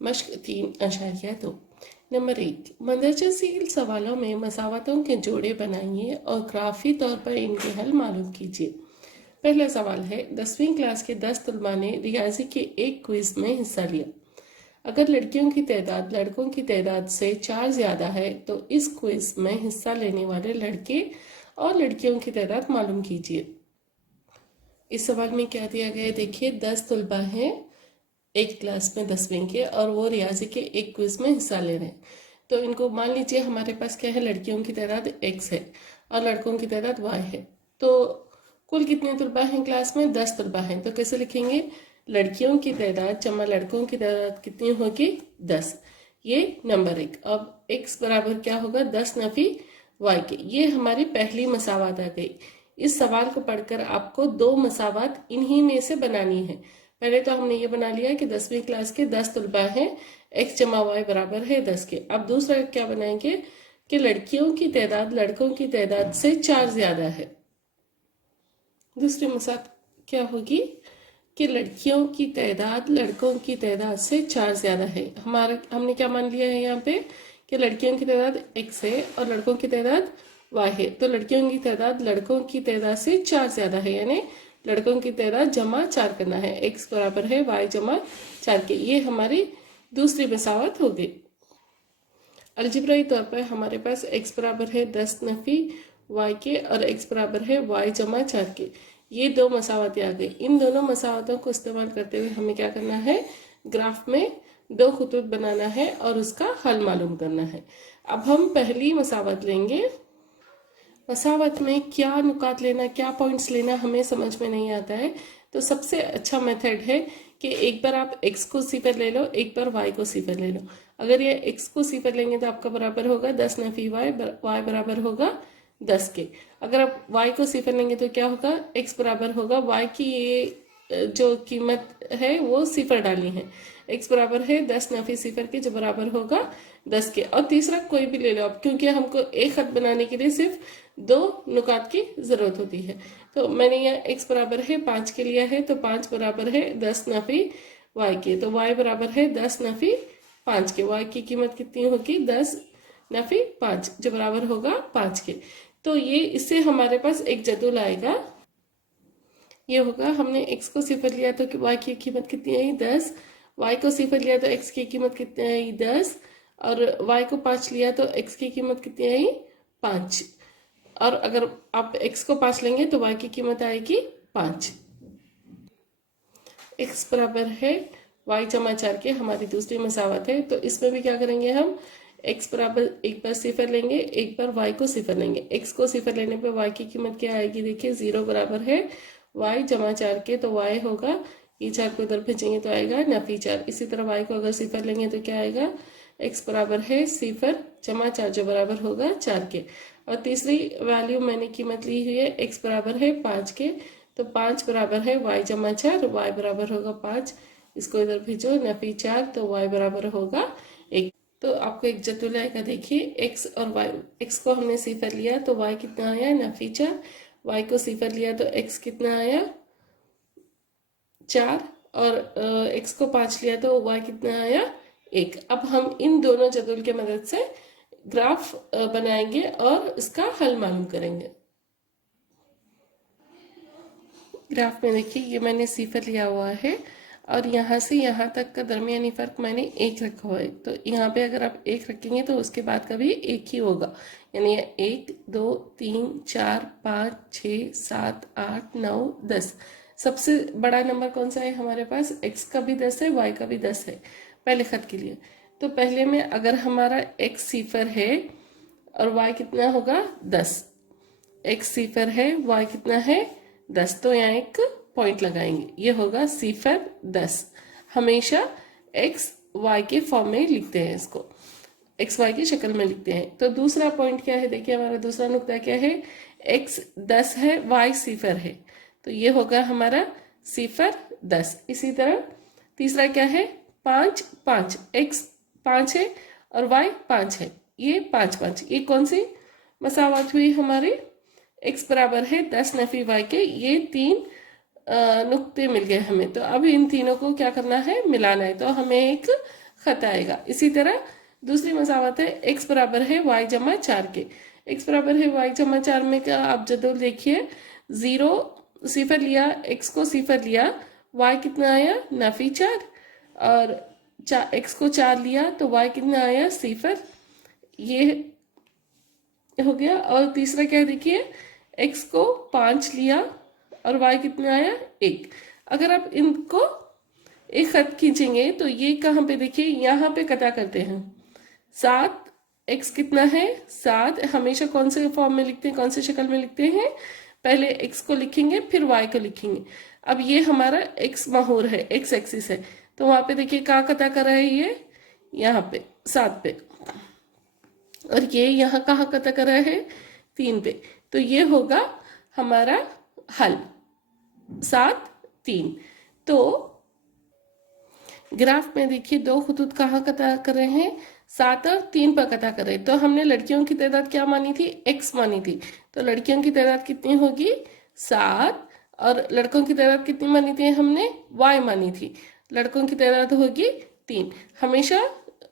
मश्क 3.2। Number 1, मंदरजा seal सवालों में मसावतों के जोड़े बनाइए और ग्राफी तौर पर इनके हल मालूम कीजिए। पहला सवाल है, 10वीं क्लास के 10 तलबा ने रियाजी के एक क्विज में हिस्सा लिया। अगर लड़कियों की तादाद लड़कों की तादाद से 4 ज़्यादा है तो इस क्विज में हिस्सा लेने वाले लड़के और लड़कियों की तादाद मालूम कीजिए। इस सवाल में क्या दिया गया है, देखिए 10 तलबा हैं एक क्लास में 10वीं के और वो रियाजी के एक क्विज में हिस्सा ले रहे हैं। तो इनको मान लीजिए हमारे पास क्या है, लड़कियों की तादाद x है और लड़कों की तादाद y है। तो कुल कितने तलबा हैं क्लास में, 10 तलबा हैं। तो कैसे लिखेंगे, लड़कियों की तादाद जमा लड़कों की तादाद कितनी होगी, 10। ये नंबर 1। अब x बराबर क्या होगा, 10 नफी y के। ये हमारी पहली मसावत आ गई। इस सवाल को पढ़कर आपको 2 मसावत इन्हीं में से बनानी है। पहले तो हमने ये बना लिया कि 10वीं क्लास के 10 तलबा हैं, x जमा y बराबर है 10 के। अब दूसरा क्या बनाएंगे कि लड़कियों की तादाद लड़कों की तादाद से 4 ज़्यादा है। दूसरी मसावत क्या होगी कि लड़कियों की तादाद लड़कों की तादाद से 4 ज़्यादा है। हमने क्या मान लिया है यहाँ पे कि लड़कियों की तादाद x है और लड़कों की तादाद y है। तो लड़कियों की तादाद लड़कों की तादाद से 4 ज़्यादा है, यानी लड़कों की तादाद जमा 4 करना है। x बराबर है y जमा 4 के। ये हमारी दूसरी मसावत हो गई। अलजिब्राई तौर पर हमारे पास x बराबर है 10 नफी y के और x बराबर है y जमा 4 के। ये 2 मसावतें आ गई। इन दोनों मसावतों को इस्तेमाल करते हुए हमें क्या करना है, ग्राफ में 2 खुतूत बनाना है और उसका हल मालूम करना है। अब हम पहली मसावत लेंगे। मसावत में क्या नुकात लेना, क्या पॉइंट्स लेना हमें समझ में नहीं आता है। तो सबसे अच्छा मेथड है कि एक बार आप x को सिफर ले लो, एक बार y को सिफर ले लो। अगर ये x को सिफर लेंगे तो आपका बराबर होगा 10 नफी y, y बराबर होगा 10 के। अगर आप y को सिफर लेंगे तो क्या होगा, x बराबर होगा y की ये जो कीमत है वो सिफर डाली है। x बराबर है 10 नफी सिफर के, जो बराबर होगा 10 के। और तीसरा कोई भी ले लो आप, क्योंकि हमको एक खत बनाने के लिए सिर्फ 2 नुकात की जरूरत होती है। तो मैंने यहाँ x बराबर है 5 के लिया है, तो 5 बराबर है 10 नफी y के। तो y बराबर है 10 नफी 5 के। y की कीमत कितनी होगी, 10 नफी 5, जो बराबर होगा 5 के। तो ये इससे हमारे पास एक जदुल आएगा। ये होगा, हमने x को सिफर लिया तो y की कीमत कितनी आई, 10। y को सिफर लिया तो x की कीमत कितनी आई, 10। और y को 5 लिया तो x की कीमत कितनी आई, 5। और अगर आप x को 5 लेंगे तो y की कीमत आएगी 5। x बराबर है y जमा 4 के, हमारी दूसरी मसावत है। तो इसमें भी क्या करेंगे हम, x बराबर एक बार सिफर लेंगे, एक बार y को सिफर लेंगे। x को सिफर लेने पे y की कीमत क्या आएगी, देखिए 0 बराबर है y जमा 4 के। तो y होगा, ये 4 को इधर भेजेंगे तो आएगा नफी 4। इसी तरह y को अगर सिफर लेंगे तो क्या आएगा, x बराबर है सिफर जमा 4, जो बराबर होगा 4 के। और तीसरी वैल्यू मैंने कीमत ली हुई है, x बराबर है 5 के। तो 5 बराबर है y जमा 4, y बराबर होगा 5। इसको इधर भेजो नफी 4, तो y बराबर होगा 1। तो आपको एक जतुल आएगा, देखिए x और y। x को हमने सिफर लिया तो y कितना आया, नफी 4। y को सिफर लिया तो x कितना आया, 4। और x को 5 लिया तो y कितना आया, 1। अब हम इन दोनों जदुल के मदद से ग्राफ बनाएंगे और इसका हल मालूम करेंगे। ग्राफ में देखिए, ये मैंने सिफर लिया हुआ है और यहाँ से यहाँ तक का दरमियानी फ़र्क मैंने 1 रखा हुआ है। तो यहाँ पे अगर आप 1 रखेंगे तो उसके बाद का भी 1 ही होगा, यानी 1 2 3 4 5 6 7 8 9 10। सबसे बड़ा नंबर कौन सा है हमारे पास, x का भी 10 है, y का भी 10 है पहले खत के लिए। तो पहले में अगर हमारा x सिफर है और y कितना होगा, 10। x सिफर है, y कितना है, 10। तो यहाँ एक पॉइंट लगाएंगे, ये होगा सिफर 10। हमेशा x y के फॉर्म में लिखते हैं, इसको x y की शक्ल में लिखते हैं। तो दूसरा पॉइंट क्या है, देखिए हमारा दूसरा नुक्ता क्या है, x 10 है, y सिफर है। तो ये होगा हमारा सिफर 10। इसी तरह तीसरा क्या है, 5 5, x 5 है और y 5 है, ये 5 5। ये कौन सी मसावत हुई हमारी, x बराबर है 10 नफी y के। ये 3 नुक्ते मिल गए हमें। तो अब इन तीनों को क्या करना है, मिलाना है। तो हमें एक खत आएगा। इसी तरह दूसरी मसावत है x बराबर है y जमा 4 के। x बराबर है y जमा 4 में का आप जदोल देखिए, 0 सिफर लिया, x को सिफर लिया, y कितना आया नफी 4, और x को 4 लिया तो y कितना आया सिफर, ये हो गया। और तीसरा क्या देखिए, x को 5 लिया और y कितना आया 1। अगर आप इनको एक खत खींचेंगे तो ये कहाँ पे देखिए, यहाँ पे कटा करते हैं। 7 x कितना है 7, हमेशा कौन से फॉर्म में लिखते हैं, कौन से शक्ल में लिखते हैं, पहले x को लिखेंगे फिर y को लिखेंगे। अब ये हमारा x महूर है, x एक्सिस है, तो वहां पे देखिए कहाँ कटा कर रहा है, ये यहाँ पे 7 पे, और ये यहाँ कहाँ कटा कर रहा है 3 पे। तो ये होगा हमारा हल 7 3। तो ग्राफ में देखिए दो खतूत कहाँ कटा कर रहे हैं, 7 और 3 पर कटा कर रहे हैं। तो हमने लड़कियों की तादाद क्या मानी थी, x मानी थी, तो लड़कियों की तादाद कितनी होगी 7, और लड़कों की तादाद कितनी मानी थी हमने, y मानी थी, लड़कों की तादाद होगी 3। हमेशा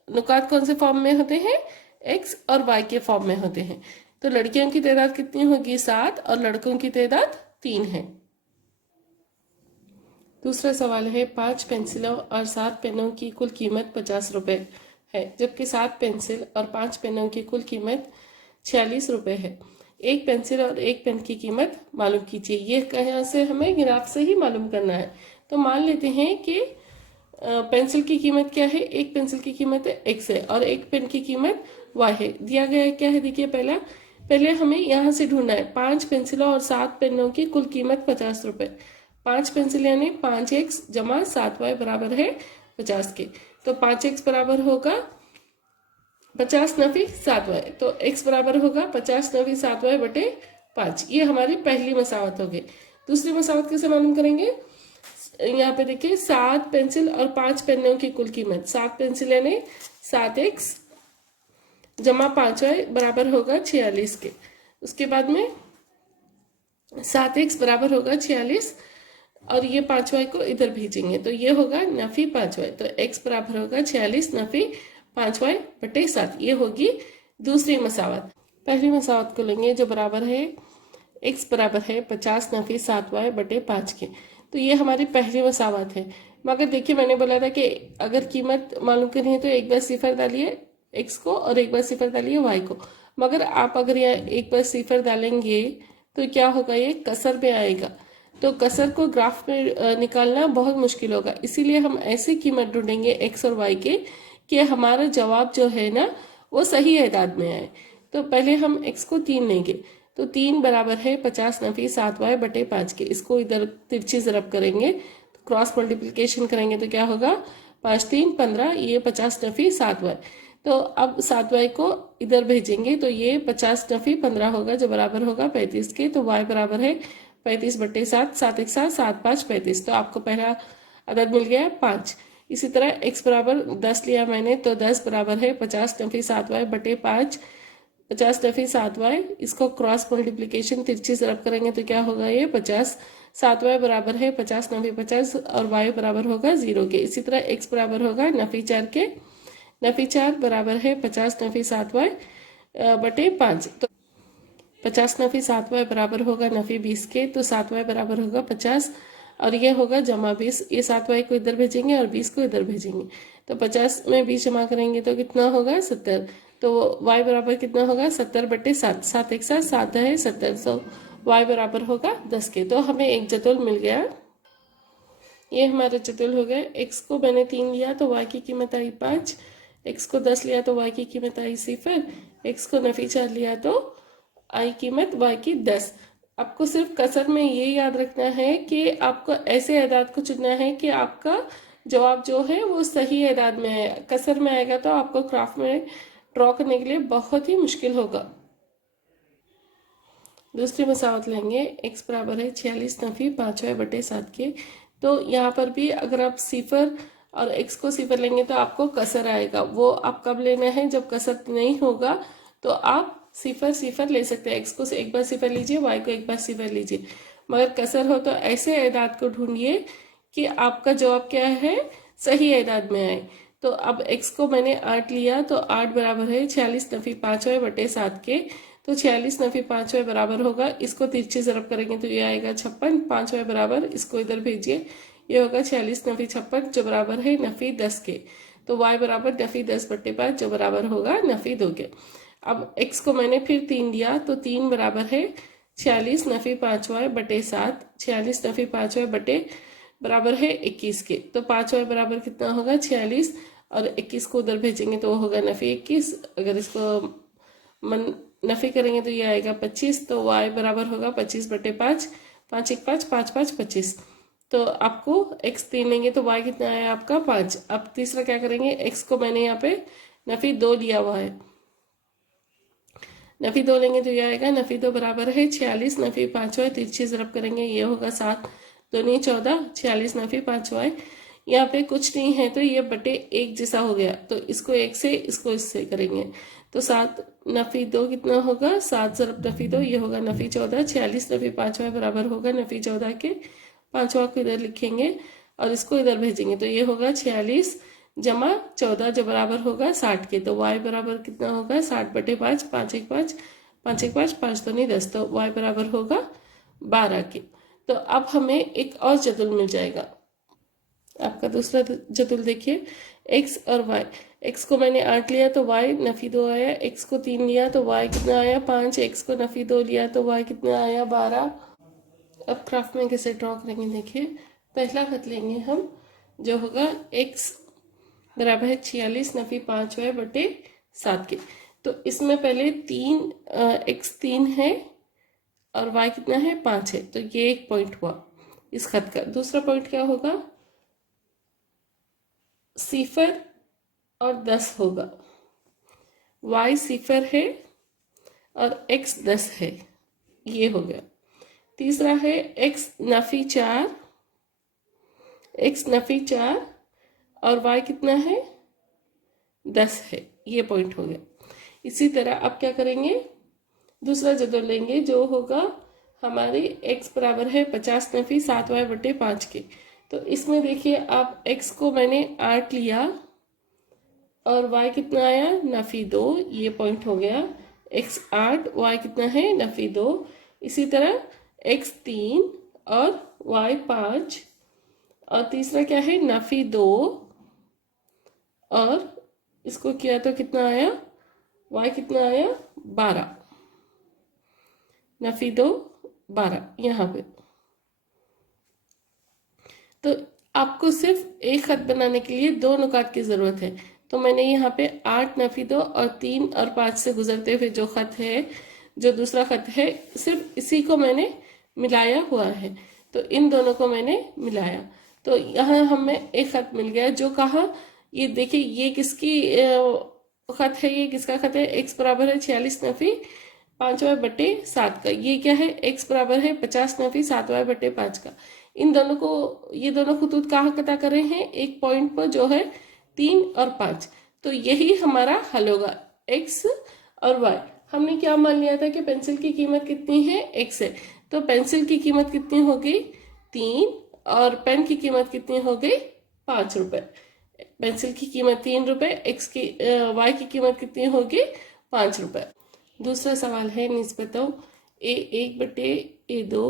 नुकात कौन से फॉर्म में होते हैं, x और y के फॉर्म में होते हैं। तो लड़कियों की तादाद कितनी होगी 7 और लड़कों की तादाद 3 है। दूसरा सवाल है 5 पेंसिलों और 7 पेनों की कुल कीमत 50 रुपये है, जबकि 7 पेंसिल और 5 पेनों की कुल कीमत 46 रुपये है। एक पेंसिल और एक पेन की कीमत मालूम कीजिए। ये कहाँ से हमें ग्राफ से ही मालूम करना है। तो मान लेते हैं कि पेंसिल की कीमत क्या है, एक पेंसिल की कीमत है x है और एक पेन की कीमत y है। दिया गया है क्या है, देखिए पहले हमें यहाँ से ढूंढना है 5 पेंसिलों और 7 पेनों की कुल कीमत 50 रुपये। 5 पेंसिल यानी 5x जमा 7y बराबर है 50 के। तो 5x बराबर होगा 50 नफी 7y, तो x बराबर होगा 50 नफी 7y बटे 5। ये हमारी पहली मसावत हो गई। दूसरी मसावत कैसे मालूम करेंगे, यहाँ पे देखिए 7 पेंसिल और 5 पेनों की कुल कीमत, 7 पेंसिल यानी 7x जमा 5y बराबर होगा 46 के। उसके बाद में 7x बराबर होगा 46 और ये 5y को इधर भेजेंगे तो ये होगा नफी 5y। तो x बराबर होगा 46 नफी 5y बटे 7। ये होगी दूसरी मसावत। पहली मसावत को लेंगे जो बराबर है x बराबर है 50 नफी 7y बटे 5 के। तो ये हमारी पहली मसावत है। मगर देखिए मैंने बोला था कि अगर कीमत मालूम करनी है तो एक बार सिफर डालिए x को और एक बार सिफर डालिए y को। मगर आप अगर यह एक बार सिफर डालेंगे तो क्या होगा, ये कसर में आएगा। तो कसर को ग्राफ में निकालना बहुत मुश्किल होगा। इसीलिए हम ऐसी कीमत ढूंढेंगे x और y के कि हमारा जवाब जो है ना वो सही एदाद में आए। तो पहले हम x को 3 लेंगे, तो 3 बराबर है 50 नफी 7y बटे 5 के। इसको इधर तिरछी ज़रब करेंगे, तो क्रॉस मल्टीप्लिकेशन करेंगे तो क्या होगा 5 3 15, ये 50 नफी 7y। तो अब 7y को इधर भेजेंगे तो ये 50 नफी 15 होगा जो बराबर होगा 35 के। तो y बराबर है 35 बटे 7, 7 एक 7 7 5 35। तो आपको पहला अदद मिल गया 5। इसी तरह x बराबर 10 लिया मैंने, तो 10 बराबर है 50 नफी 7y बटे 5, 50 नफी 7y। इसको क्रॉस मल्टीप्लिकेशन तिरछी ज़रब करेंगे तो क्या होगा, ये 50 7y बराबर है 50 नफी 50 और y बराबर होगा 0 के। इसी तरह x बराबर होगा नफी 4 के, नफी 4 बराबर है 50 नफी 7y बटे 5। तो 50 नफी 7y बराबर होगा नफी 20 के, तो 7y बराबर होगा 50 और ये होगा जमा 20। ये 7y को इधर भेजेंगे और 20 को इधर भेजेंगे, तो 50 में 20 जमा करेंगे तो कितना होगा 70। तो y बराबर कितना होगा 70 बटे 7, 7 एक 7 7 है 70, तो y बराबर होगा 10 के। तो हमें एक जतुल मिल गया। ये हमारे जतुल हो गए। x को मैंने 3 लिया तो y की कीमत आई 5, x को 10 लिया तो y की कीमत आई 0, x को नफी 4 लिया तो आई कीमत y की 10। आपको सिर्फ कसर में ये याद रखना है कि आपको ऐसे एदाद को चुनना है कि आपका जवाब जो है वो सही एदाद में है। कसर में आएगा तो आपको ग्राफ में ड्रॉ करने के लिए बहुत ही मुश्किल होगा। दूसरी मसावत लेंगे, x बराबर है 46 नफी 5y बटे 7 के। तो यहाँ पर भी अगर आप सिफर और x को सिफर लेंगे तो आपको कसर आएगा। वो आप कब लेना है, जब कसर नहीं होगा तो आप सिफर सिफर ले सकते हैं। x को एक बार सिफर लीजिए, y को एक बार सिफर लीजिए। मगर कसर हो तो ऐसे एदाद को ढूंढिए कि आपका जवाब क्या है, सही एदाद में आए। तो अब x को मैंने 8 लिया, तो 8 बराबर है 46 नफी 5 बटे 7 के। तो 46 नफी 5 बराबर होगा, इसको तिरछे ज़रब करेंगे तो ये आएगा 56, 5 बराबर, इसको इधर भेजिए, ये होगा 46 नफी 56 जो बराबर है नफी 10 के। तो y बराबर नफी 10 बटे 5 जो बराबर होगा नफी 2 के। अब x को मैंने फिर 3 दिया, तो 3 बराबर है 46 नफी 5 बटे 7, 46 नफी 5 बटे बराबर है 21 के। तो 5 बराबर कितना होगा 46, और 21 को उधर भेजेंगे तो वो होगा नफी 21। अगर इसको नफी करेंगे तो ये आएगा 25। तो y बराबर होगा 25 बटे 5, 5 1 5, 5 5 25। तो आपको x 3 लेंगे तो y कितना आया आपका 5। अब तीसरा क्या करेंगे, x को मैंने यहाँ पे नफी 2 लिया हुआ है, नफी 2 लेंगे तो ये आएगा नफी 2 बराबर है 46 नफी 5 तिरछे ज़रब करेंगे, ये होगा 7 2 14, 46 नफी 5 यहाँ पे कुछ नहीं है तो ये बटे 1 जैसा हो गया, तो इसको 1 से इसको इससे करेंगे तो 7 नफी 2 कितना होगा 7 ज़रब नफी 2, ये होगा नफी 14। 46 नफी 5 बराबर होगा नफी 14 के। 5 को इधर लिखेंगे और इसको इधर भेजेंगे तो ये होगा 46 जमा 14 जो बराबर होगा 60 के। तो y बराबर कितना होगा 60 बटे 5, 5 1 5, 5 1 5, 5 2 नहीं 10, तो y बराबर होगा 12 के। तो अब हमें एक और जदुल मिल जाएगा। आपका दूसरा जदुल देखिए, x और y। x को मैंने 8 लिया तो y नफी 2 आया, x को 3 लिया तो y कितना आया 5, x को नफी 2 लिया तो y कितना आया 12। अब क्राफ्ट में कैसे ड्रॉ करेंगे देखिए, पहला खत लेंगे हम जो होगा x बराबर है 46 नफी 5 बटे 7 के। तो इसमें पहले 3 x 3 है और y कितना है 5 है, तो ये एक पॉइंट हुआ इस खत का। दूसरा पॉइंट क्या होगा, 0 और 10 होगा, y 0 है और x 10 है, ये हो गया। तीसरा है x नफी 4, x नफी 4 और y कितना है 10 है, ये पॉइंट हो गया। इसी तरह अब क्या करेंगे, दूसरा जदुल लेंगे जो होगा हमारी x बराबर है 50 नफी 7 बटे 5 के। तो इसमें देखिए आप x को मैंने 8 लिया और y कितना आया नफी 2, ये पॉइंट हो गया। x 8 y कितना है नफी 2। इसी तरह x 3 और y 5, और तीसरा क्या है नफी 2, और इसको किया तो कितना आया y कितना आया 12, नफी 2 12 यहाँ पे। तो आपको सिर्फ एक खत बनाने के लिए 2 नुकात की ज़रूरत है। तो मैंने यहाँ पे 8 नफी 2 और 3 और 5 से गुजरते हुए जो खत है, जो दूसरा खत है, सिर्फ इसी को मैंने मिलाया हुआ है। तो इन दोनों को मैंने मिलाया तो यहाँ हमें एक खत मिल गया जो कहा, ये देखिए ये किसकी खत है, ये किसका खत है, x बराबर है 46 नफी 5 बटे 7 का। ये क्या है, x बराबर है 50 नफी 7 बटे 5 का। इन दोनों को, ये दोनों खतूत कहाँ कता कर रहे हैं, एक पॉइंट पर जो है 3 और 5। तो यही हमारा हल होगा, x और y। हमने क्या मान लिया था कि पेंसिल की कीमत कितनी है, x है, तो पेंसिल की कीमत कितनी हो गई 3, और पेन की कीमत कितनी हो गई 5 रुपए। पेंसिल की कीमत 3 रुपए, x की y की कीमत कितनी होगी 5 रुपए। दूसरा सवाल है निस्बतों a1 बटे a2,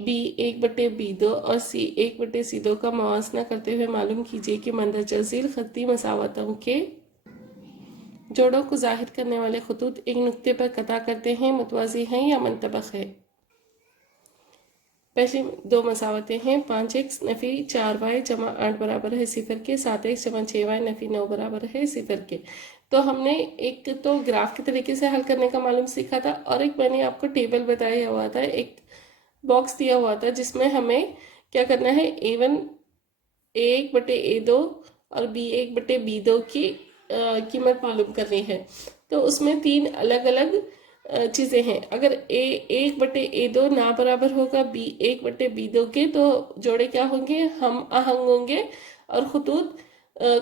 b1 बटे b2 और c1 बटे c2 का मुआवजा करते हुए मालूम कीजिए कि मंदरजा झील खत्ती मसावतों के जोड़ों को जाहिर करने वाले खतूत एक नुक्ते पर कता करते हैं, मुतवाज़ी हैं या मुंतबक है। पहले 2 मसावतें हैं, 5x नफी 4y जमा 8 बराबर है 0 के, 7x जमा 6y नफी 9 बराबर है 0 के। तो हमने एक तो ग्राफ के तरीके से हल करने का मालूम सीखा था, और एक मैंने आपको टेबल बताया हुआ था, एक बॉक्स दिया हुआ था जिसमें हमें क्या करना है, a1 a1 बटे a2 और b1 बटे b2 की कीमत मालूम करनी है। तो उसमें 3 अलग अलग चीज़ें हैं। अगर a1 बटे a2 ना बराबर होगा b1 बटे b2 के, तो जोड़े क्या होंगे, हम आहंग होंगे और खतूत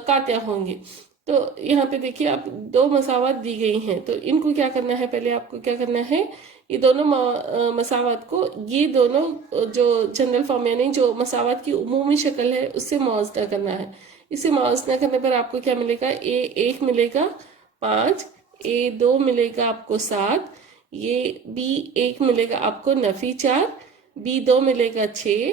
कात्या होंगे। तो यहाँ पे देखिए आप 2 मसावत दी गई हैं, तो इनको क्या करना है, पहले आपको क्या करना है, ये दोनों मसावत को, ये दोनों जो जनरल फॉर्म यानी जो मसावत की उमूमी शक्ल है उससे मुआवजा करना है। इसे मुआवजा करने पर आपको क्या मिलेगा, A1 मिलेगा 5, A2 मिलेगा आपको 7, ये B1 मिलेगा आपको नफी 4, B2 मिलेगा 6,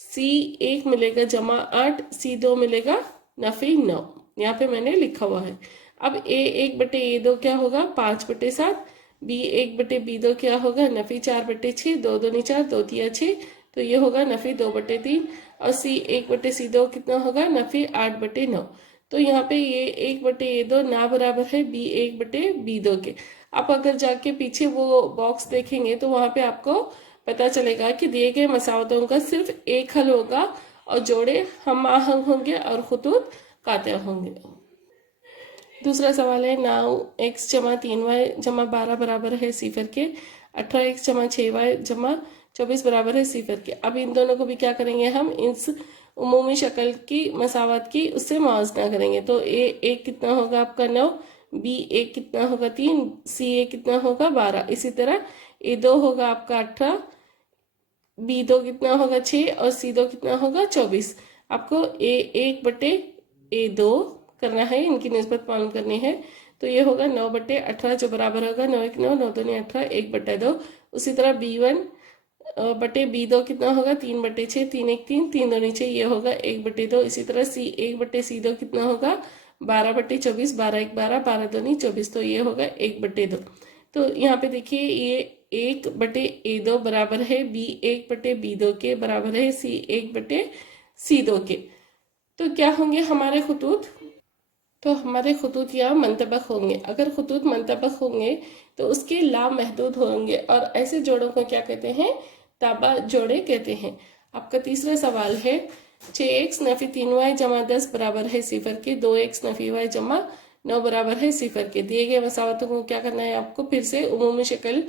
C1 मिलेगा जमा 8, C2 मिलेगा नफी 9। यहाँ पे मैंने लिखा हुआ है। अब A1 बटे A2 क्या होगा, 5/7, B1 बटे B2 क्या होगा, नफी 4/6, 2 दूनी 4, 2 तिया 6, तो ये होगा नफी 2/3, और C1 बटे C2 कितना होगा, नफी 8/9। तो यहाँ पे ये 1/A2 ना बराबर है B1 बटे B2 के। आप अगर जाके पीछे वो बॉक्स देखेंगे तो वहां पे आपको पता चलेगा कि दिए गए मसावतों का सिर्फ एक हल होगा और जोड़े हम आहंग होंगे और खुतूत कातिया होंगे। दूसरा सवाल है, नाउ x जमा 3y जमा 12 बराबर है 0 के, 18x जमा 6y जमा 24 बराबर है 0 के। अब इन दोनों को भी क्या करेंगे, हम इस उमूमी शक्ल की मसावत की उससे मुआवजा करेंगे। तो A1 कितना होगा आपका 9, B1 कितना होगा 3, C1 कितना होगा 12, इसी तरह A2 होगा आपका 18, B2 कितना होगा 6 और C2 कितना होगा 24। आपको A1 बटे A2 करना है, इनकी निस्बत मालूम करनी है। तो ये होगा 9/18 जो बराबर होगा 9 1 9, 9 2 18, 1/2। उसी तरह B1 बटे B2 कितना होगा 3/6, 3 1 3, 3 2 6, ये होगा 1/2। इसी तरह C1 बटे C2 कितना होगा 12/24, 12 1 12, 12 2 24, तो ये होगा 1/2। तो यहाँ पे देखिए ये 1/A2 बराबर है B1 बटे B2 के बराबर है C1 बटे C2 के। तो क्या होंगे हमारे खुतूत, तो हमारे खुतूत यहाँ मंतबक होंगे। अगर खुतूत मंतबक होंगे तो उसके लामहदूद होंगे और ऐसे जोड़ों को क्या कहते हैं, ताबा जोड़े कहते हैं। आपका तीसरा सवाल है, 6x नफी 3y जमा 10 बराबर है 0 के, 2x नफी y जमा 9 बराबर है 0 के। दिए गए मसावतों को क्या करना है, आपको फिर से उमूमी शक्ल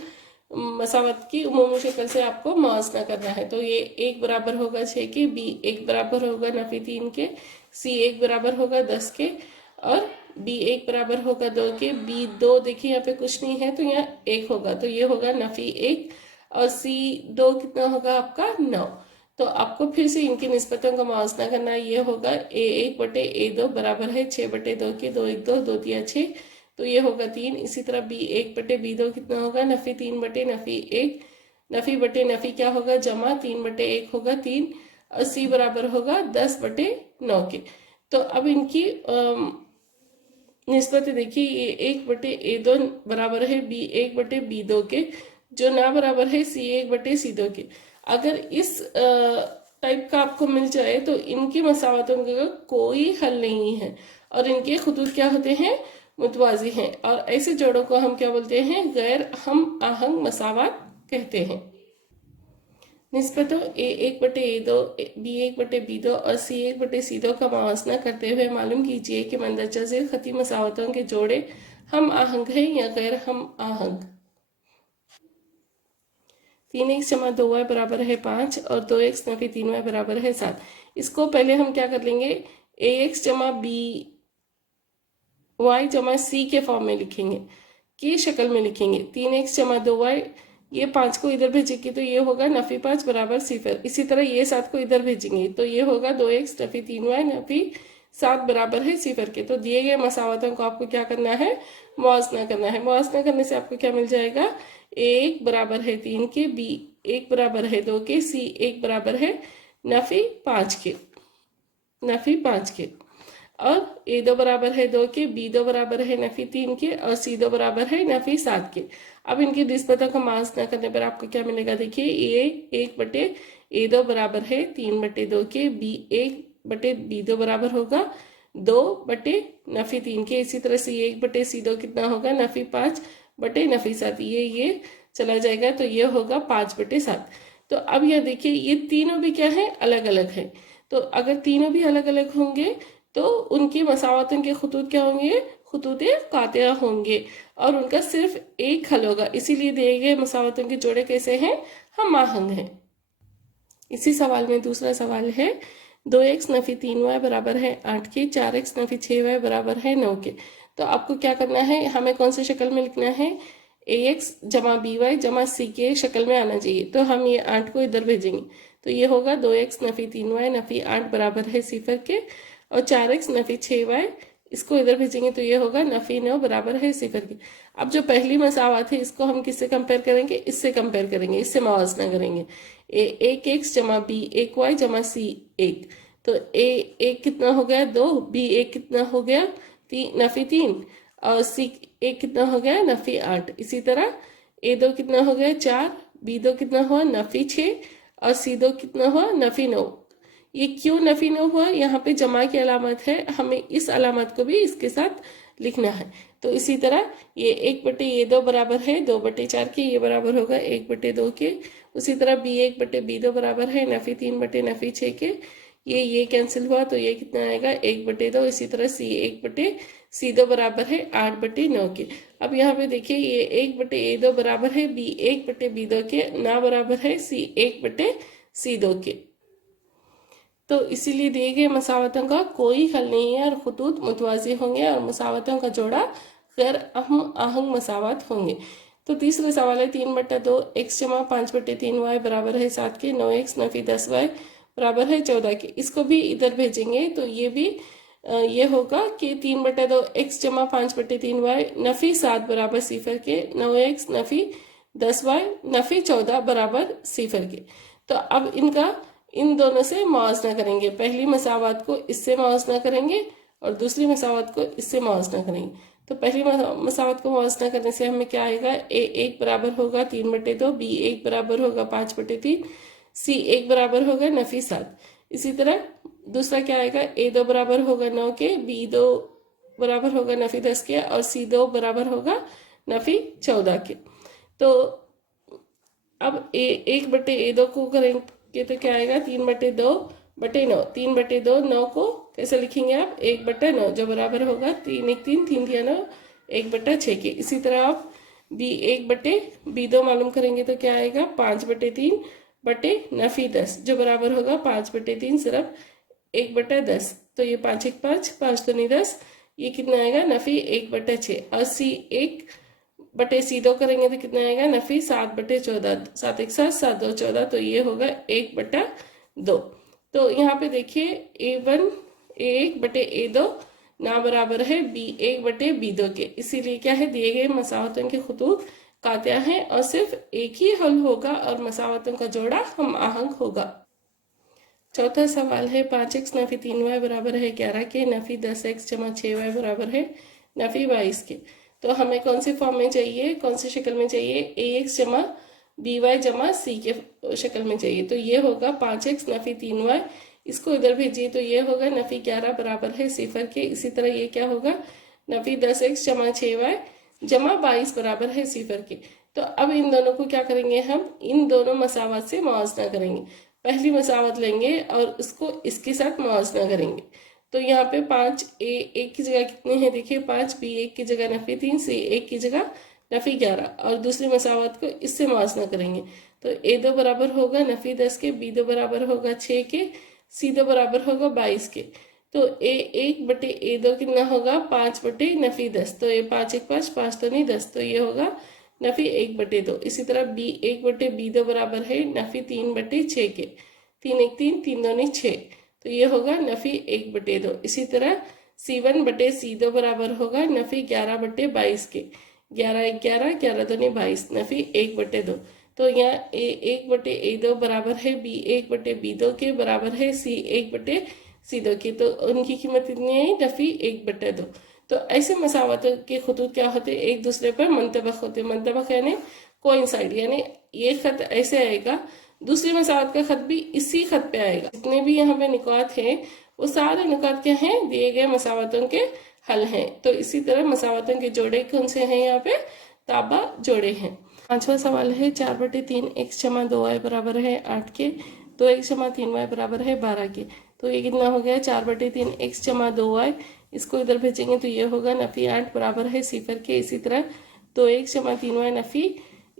मसावत की उमूमी शक्ल से आपको मुआवजा करना है। तो ये 1 बराबर होगा 6 के, B1 बराबर होगा नफी 3 के, C1 बराबर होगा 10 के, और B1 बराबर होगा 2 के। B2 देखिए यहाँ पे कुछ नहीं है तो यहाँ 1 होगा, तो ये होगा नफी 1, और C2 कितना होगा आपका 9। तो आपको फिर से इनकी निस्बतों का मुआवजा करना है। ये होगा A1 बटे A2 बराबर है 6/2 के, 2 1 2, 2 तिया 6, तो ये होगा 3। इसी तरह B1 बटे B2 कितना होगा, नफी 3 बटे नफी 1, नफी बटे नफी क्या होगा जमा 3/1 होगा 3, और C बराबर होगा 10/9 के। तो अब इनकी निस्बत देखिए, ये 1/A2 बराबर है B1 बटे B2 के, जो ना बराबर है C1 बटे C2 के। अगर इस टाइप का आपको मिल जाए तो इनकी मसावतों का कोई हल नहीं है और इनके खुतूत क्या होते हैं, मुतवाजी हैं, और ऐसे जोड़ों को हम क्या बोलते हैं, गैर हम आहंग मसावत कहते हैं। निस्बतों A1 बटे A2, B1 बटे B2 और C1 बटे C2 का मुआवजा करते हुए मालूम कीजिए कि मंदरजा ज़ेल खती मसावतों के जोड़े हम आहंग हैं या गैर हम आहंग। 3x जमा 2y बराबर है 5 और 2x नफी 3y बराबर है 7। इसको पहले हम क्या कर लेंगे, ax जमा by जमा c के फॉर्म में लिखेंगे, की शक्ल में लिखेंगे। 3x जमा 2y, ये 5 को इधर भेजेंगे तो ये होगा नफी 5 बराबर 0। इसी तरह ये 7 को इधर भेजेंगे तो ये होगा 2x नफी 3y नफी 7 बराबर है 0 के। तो दिए गए मसावतों को आपको क्या करना है, मुआवजा करना है। मुआवजा करने से आपको क्या मिल जाएगा, A1 बराबर है 3 के, B1 बराबर है 2 के, C1 बराबर है नफी 5 के, नफी 5 के, और A2 बराबर है 2 के, B2 बराबर है नफी 3 के, और C2 बराबर है नफी 7 के। अब इनकी निस्बतों का मुआवजा करने पर आपको क्या मिलेगा, देखिए A1 बटे A2 बराबर है 3/2 के, B1 बटे B2 बराबर होगा 2 बटे नफी 3 के। इसी तरह C1 बटे C2 कितना होगा, नफी 5 बटे नफी 7, ये चला जाएगा तो ये होगा 5/7। तो अब यह देखिए ये तीनों भी क्या है, अलग अलग है। तो अगर तीनों भी अलग अलग होंगे तो उनकी मसावतों के खुतूत क्या होंगे, खुतूत कातिया होंगे और उनका सिर्फ एक हल होगा। इसीलिए दिए गए मसावतों के जोड़े कैसे हैं, हम आहंग हैं। इसी सवाल में दूसरा सवाल है, 2x नफी 3y बराबर है 8 के, 4x नफी 6y बराबर है 9 के। तो आपको क्या करना है, हमें कौन सी शक्ल में लिखना है, ax जमा by जमा c के शक्ल में आना चाहिए। तो हम ये 8 को इधर भेजेंगे तो ये होगा 2x नफी 3y नफी 8 बराबर है 0 के, और 4x नफी 6y, इसको इधर भेजेंगे तो ये होगा नफी 9 बराबर है 0 के। अब जो पहली मसावत है इसको हम किससे कंपेयर करेंगे, इससे कंपेयर करेंगे, इससे मुआवजा करेंगे। एक x जमा b एक y जमा c एक, तो a एक कितना हो गया 2, b एक कितना हो गया नफी 3, और c एक कितना हो गया नफी 8। इसी तरह a2 कितना हो गया 4, b2 कितना हुआ नफी 6, और c2 कितना हुआ नफी 9। ये क्यों नफी 9 हुआ, यहाँ पे जमा की अलामत है, हमें इस अलामत को भी इसके साथ लिखना है। तो इसी तरह ये 1 बटे ये 2 बराबर है 2/4 के, ये बराबर होगा 1/2 के। उसी तरह b1 बटे b2 बराबर है नफी 3 बटे नफी 6 के, ये कैंसिल हुआ तो ये कितना आएगा 1/2। इसी तरह c1 बटे c2 बराबर है 8/9 के। अब यहाँ पे देखिए ये 1/2 बराबर है b1 बटे b2 के, ना बराबर है c1 बटे c2 के। तो इसीलिए दिए गए मसावतों का कोई हल नहीं है और खुतूत मुतवाज़ी होंगे और मसावतों का जोड़ा गैर आहंग मसावत होंगे। तो तीसरा सवाल है 3/2 x जमा 5/3y बराबर है 7 के, 9x नफी 10y बराबर है 14 के। इसको भी इधर भेजेंगे तो ये भी ये होगा कि 3/2 x जमा 5/3y नफी 7 बराबर 0 के, 9x नफी 10y नफी 14 बराबर 0 के। तो अब इनका इन दोनों से मुआवजा करेंगे, पहली मसावत को इससे मुआवजा करेंगे और दूसरी मसावत को इससे मुआवजा करेंगे। तो पहली मसावत को मुआवजा करने से हमें क्या आएगा, a1 बराबर होगा 3/2, b1 बराबर होगा 5/3, c1 बराबर होगा नफी 7। इसी तरह दूसरा क्या आएगा, a2 बराबर होगा 9 के, b2 बराबर होगा नफी 10 के, और c2 बराबर होगा नफी 14 के। तो अब a1/a2 को करेंगे तो क्या आएगा 3/2/9, 3/2 9 को कैसे लिखेंगे आप 1/9, जो बराबर होगा 3 1 3 3 3 9 1/6 के। इसी तरह आप b1/b2 मालूम करेंगे तो क्या आएगा 5/3 बटे नफी 10, जो बराबर होगा 5/3 सिर्फ 1/10। तो ये 5 1 5 5 2 10, ये कितना आएगा नफी 1/6। और c1/c2 करेंगे तो कितना आएगा नफी 7/14, 7 1 7 7 2 14, तो ये होगा 1/2। तो यहाँ पे देखिए a1/a2 ना बराबर है b1/b2 के, इसीलिए क्या है दिए गए मसावतों के खुतूत कातिया हैं और सिर्फ एक ही हल होगा और मसावतों का जोड़ा हम आहंग होगा। चौथा सवाल है 5x नफी 3y बराबर है 11 के, नफी 10x जमा 6y बराबर है नफी 22 के। तो हमें कौन से फॉर्म में चाहिए, कौन सी शक्ल में चाहिए, ax जमा by जमा c के शक्ल में चाहिए। तो ये होगा 5x नफी 3y, इसको इधर भेजिए तो ये होगा नफी 11 बराबर है 0 के। इसी तरह ये क्या होगा नफी 10x जमा 6y जमा 22 बराबर है 0 के। तो अब इन दोनों को क्या करेंगे, हम इन दोनों मसावत से मुआवजा करेंगे। पहली मसावत लेंगे और उसको इसके साथ मुआवजा करेंगे। तो यहाँ पे 5 a1 की जगह कितने हैं देखिए 5, b1 की जगह नफी 3, c1 की जगह नफी 11, और दूसरी मसावत को इससे मुआवजा करेंगे। तो a2 बराबर होगा नफी 10 के, b2 बराबर होगा 6 के, c2 बराबर होगा 22 के। तो a1/a2 कितना होगा 5/नफी 10, तो ये 5 1 5 5 तो नहीं 10, तो ये होगा नफी 1/2। इसी तरह b1/b2 बराबर है नफी 3/6 के, 3 1 3 3 2 6, तो ये होगा नफी 1/2। इसी तरह c1/c2 बराबर होगा नफी 11/22 के, 11 1 11 11 2 22, नफी 1/2। तो यहाँ a1/a2 बराबर है b1/b2 के बराबर है c1/c2 की, तो उनकी कीमत इतनी है नफी 1/2। तो ऐसे मसावतों के खुतूत क्या होते हैं, एक दूसरे पर मुंतबक होते हैं। मुंतबक यानी कोइंसाइड, यानी ये खत ऐसे आएगा, दूसरी मसावत का खत भी इसी खत पे आएगा। जितने भी यहाँ पे निकात हैं वो सारे निकात क्या हैं, दिए गए मसावतों के हल हैं। तो इसी तरह मसावतों के जोड़े कौन से हैं, यहाँ पे ताबा जोड़े हैं। पांचवा सवाल है 4/3 x जमा 2y बराबर है 8 के, 2x जमा 3y बराबर है 12 के। तो ये कितना हो गया 4/3 x जमा 2y, इसको इधर भेजेंगे तो ये होगा नफी 8 बराबर है 0 के। इसी तरह 2x जमा 3y नफी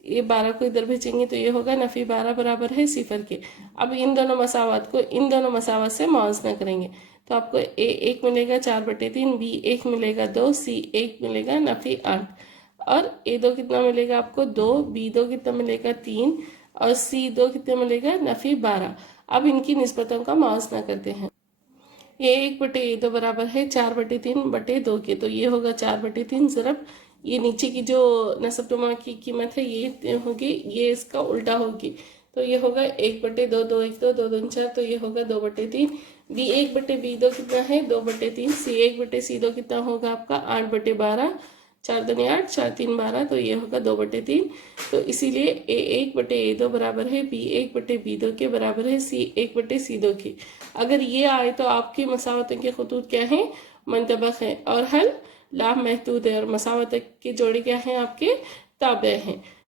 ये 12 को इधर भेजेंगे तो ये होगा नफी 12 बराबर है 0 के। अब इन दोनों मसावत को इन दोनों मसावत से मुआवजा करेंगे तो आपको a1 मिलेगा 4/3, b1 मिलेगा 2, c1 मिलेगा नफी 8, और a2 कितना मिलेगा आपको 2, b2 कितना मिलेगा 3, और c2 कितना मिलेगा नफी 12। अब इनकी निस्बतों का मुआवजा करते हैं। ये 1/A2 बराबर है 4/3/2 के, तो ये होगा 4/3 ज़रब ये नीचे की जो नसबनुमा की कीमत है ये होगी, ये इसका उल्टा होगी, तो ये होगा 1/2, 2 1 2 2 2 4, तो ये होगा 2/3। B1/B2 कितना है 2/3। C1/C2 कितना होगा आपका 8/12, 4 दूनी 8, 4 3 12, तो ये होगा 2/3। तो इसीलिए A1/A2 बराबर है B1/B2 के बराबर है C1/C2 के। अगर ये आए तो आपके मसावतों के खतूत क्या हैं, मंतबक हैं, और हल लाभ महदूद है, और मसावत के जोड़े क्या हैं आपके ताबे हैं।